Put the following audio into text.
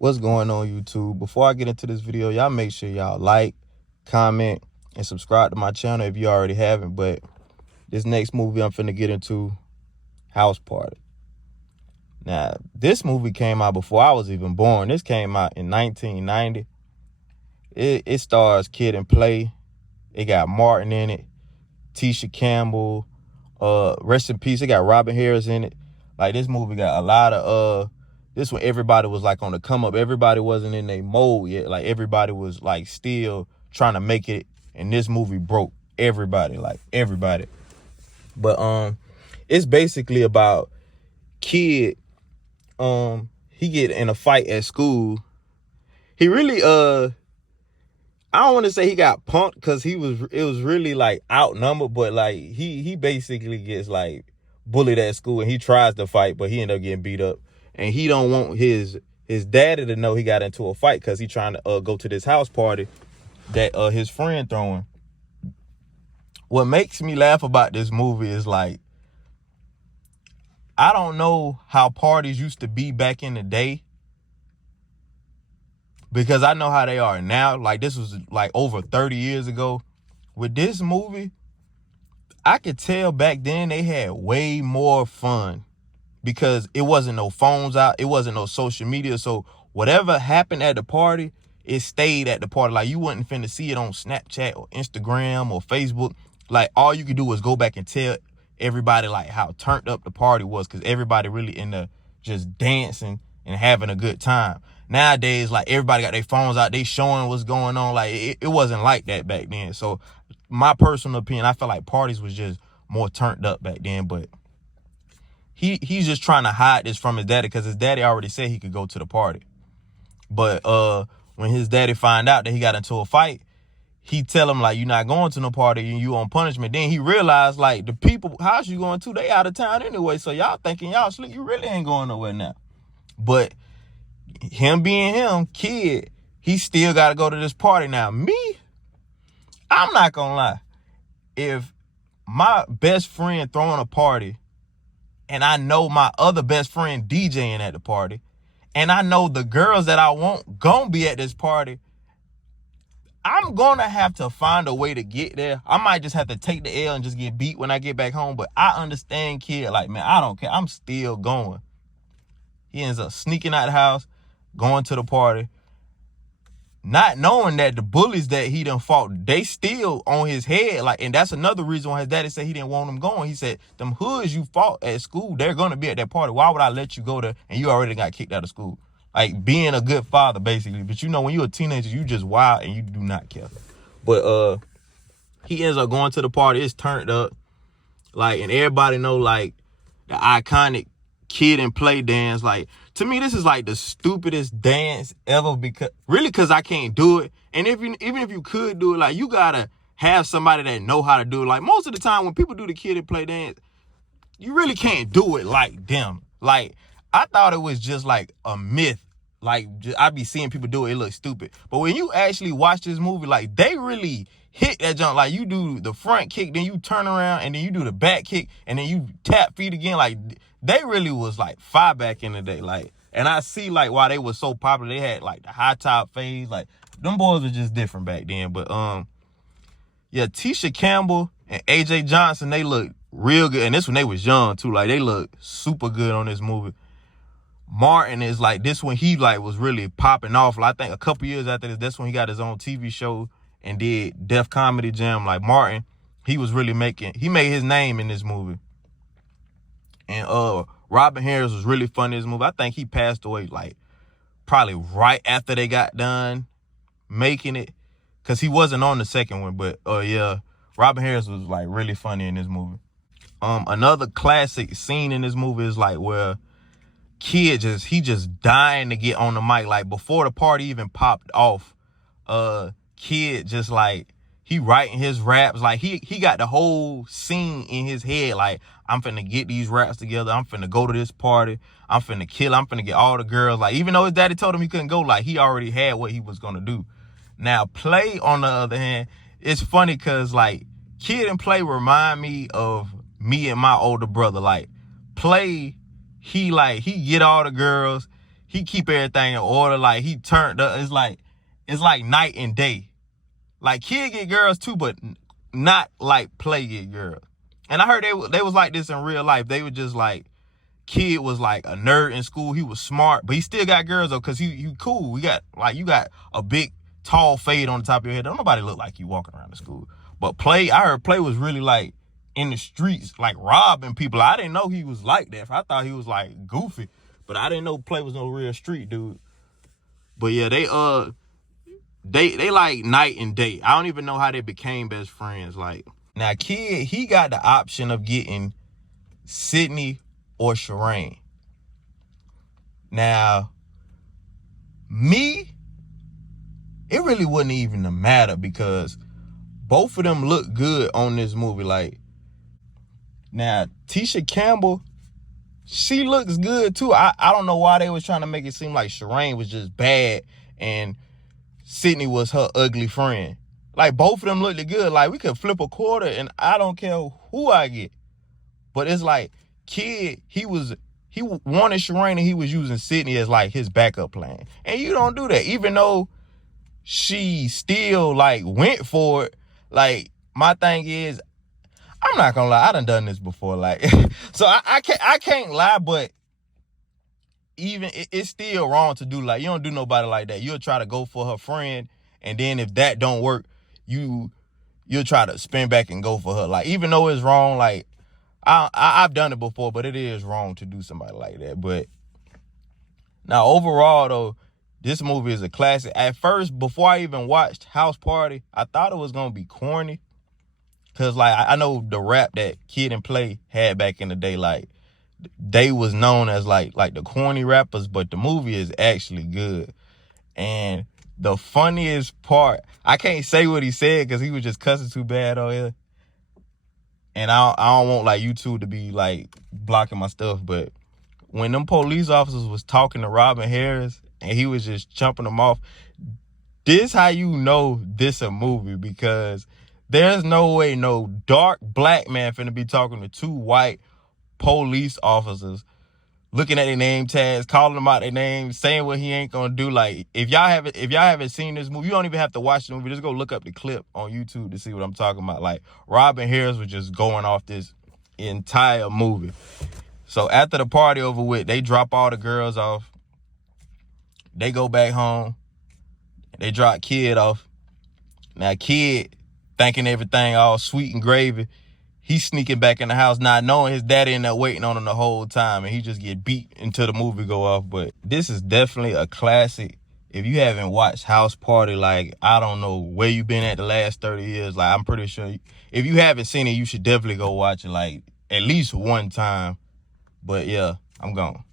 What's going on, YouTube? Before I get into this video, y'all make sure y'all like, comment, and subscribe to my channel if you already haven't. But this next movie I'm finna get into, House Party. Now, this movie came out before I was even born. This came out in 1990. It stars Kid and Play. It got Martin in it, Tisha Campbell. Rest in peace. It got Robin Harris in it. Like, this movie got a lot of this when everybody was like on the come up. Everybody wasn't in their mode yet. Like, everybody was like still trying to make it, and this movie broke everybody, like everybody. But it's basically about Kid. He get in a fight at school. He really I don't want to say he got punked because it was really like outnumbered, but like he basically gets like bullied at school, and he tries to fight, but he ended up getting beat up. And he don't want his daddy to know he got into a fight because he trying to go to this house party that his friend throwing. What makes me laugh about this movie is like, I don't know how parties used to be back in the day, because I know how they are now. Like, this was like over 30 years ago. With this movie, I could tell back then they had way more fun because it wasn't no phones out. It wasn't no social media. So whatever happened at the party, it stayed at the party. Like, you wasn't finna see it on Snapchat or Instagram or Facebook. Like, all you could do was go back and tell everybody like how turned up the party was, because everybody really in the just dancing and having a good time. Nowadays, like, everybody got their phones out, they showing what's going on. Like, it wasn't like that back then. So my personal opinion, I feel like parties was just more turned up back then. But he's just trying to hide this from his daddy, because his daddy already said he could go to the party. But when his daddy find out that he got into a fight, he tell him like, you're not going to no party and you on punishment. Then he realized like, the people house you going to, they out of town anyway, so y'all thinking y'all sleep, you really ain't going nowhere now. But him being him, Kid, he still got to go to this party. Now me, I'm not gonna lie, if my best friend throwing a party and I know my other best friend DJing at the party, and I know the girls that I want gonna be at this party, I'm gonna have to find a way to get there. I might just have to take the L and just get beat when I get back home. But I understand Kid, like, man, I don't care, I'm still going. He ends up sneaking out the house, going to the party, not knowing that the bullies that he done fought, they still on his head. Like, and that's another reason why his daddy said he didn't want him going. He said, them hoods you fought at school, they're gonna be at that party. Why would I let you go there and you already got kicked out of school? Like, being a good father, basically. But you know, when you're a teenager, you just wild and you do not care. But he ends up going to the party. It's turned up. Like, and everybody know like the iconic Kid and Play dance. Like, to me, this is like the stupidest dance ever, because I can't do it. And even if you could do it, like, you gotta have somebody that know how to do it. Like, most of the time when people do the Kid and Play dance, you really can't do it like them. Like, I thought it was just like a myth. Like, I be seeing people do it, it looks stupid. But when you actually watch this movie, like, they really hit that jump. Like, you do the front kick, then you turn around, and then you do the back kick, and then you tap feet again. Like, they really was like fire back in the day. Like, and I see like why they was so popular. They had like the high top phase. Like, them boys were just different back then. But yeah, Tisha Campbell and AJ Johnson, they look real good. And this when they was young too. Like, they look super good on this movie. Martin is like, this when he like was really popping off. Like, I think a couple years after this, that's when he got his own TV show and did Def Comedy Jam. Like, Martin, he was really he made his name in this movie. And Robin Harris was really funny in this movie. I think he passed away like probably right after they got done making it, because he wasn't on the second one. But yeah, Robin Harris was like really funny in this movie. Another classic scene in this movie is like where Kid just dying to get on the mic. Like, before the party even popped off, Kid just like, he writing his raps. Like, he got the whole scene in his head. Like, I'm finna get these raps together. I'm finna go to this party. I'm finna kill. I'm finna get all the girls. Like, even though his daddy told him he couldn't go, like, he already had what he was gonna do. Now, Play, on the other hand, it's funny because like, Kid and Play remind me of me and my older brother. Like, Play, he get all the girls. he keep everything in order. Like, he turned up. It's like night and day. Like, Kid get girls too, but not like Play get girls. And I heard they was like this in real life. They were just like, Kid was like a nerd in school. He was smart, but he still got girls though, cause he cool. You got a big tall fade on the top of your head. Don't nobody look like you walking around the school. But Play, I heard Play was really like in the streets, like robbing people. I didn't know he was like that. I thought he was like goofy, but I didn't know Play was no real street dude. But yeah, they like night and day. I don't even know how they became best friends. Like, now Kid, he got the option of getting Sydney or Sherane. Now, me, it really wouldn't even matter because both of them look good on this movie. Like, now, Tisha Campbell, she looks good too. I don't know why they was trying to make it seem like Sherane was just bad and Sydney was her ugly friend. Like, both of them looked good. Like, we could flip a quarter and I don't care who I get. But it's like, Kid, he wanted Sherane and he was using Sydney as like his backup plan. And you don't do that. Even though she still like went for it. Like, my thing is, I'm not gonna lie, I done this before. Like, so I can't lie, but even it's still wrong to do. Like, you don't do nobody like that. You'll try to go for her friend, and then if that don't work, you'll try to spin back and go for her. Like, even though it's wrong, like I've done it before, but it is wrong to do somebody like that. But now overall though, this movie is a classic. At first, before I even watched House Party, I thought it was gonna be corny. Cause like I know the rap that Kid and Play had back in the day, like they was known as like the corny rappers, but the movie is actually good. And the funniest part, I can't say what he said because he was just cussing too bad on here. And I don't want like YouTube to be like blocking my stuff, but when them police officers was talking to Robin Harris and he was just chumping them off, this how you know this a movie, because there's no way no dark black man finna be talking to two white police officers, looking at their name tags, calling them out their names, saying what he ain't gonna do. Like, if y'all haven't seen this movie, you don't even have to watch the movie. Just go look up the clip on YouTube to see what I'm talking about. Like, Robin Harris was just going off this entire movie. So after the party over with, they drop all the girls off. They go back home. They drop Kid off. Now Kid, thinking everything all sweet and gravy, he's sneaking back in the house, not knowing his daddy in there waiting on him the whole time, and he just get beat until the movie go off. But this is definitely a classic. If you haven't watched House Party, like, I don't know where you been at the last 30 years. Like, I'm pretty sure if you haven't seen it, you should definitely go watch it, like, at least one time. But yeah, I'm gone.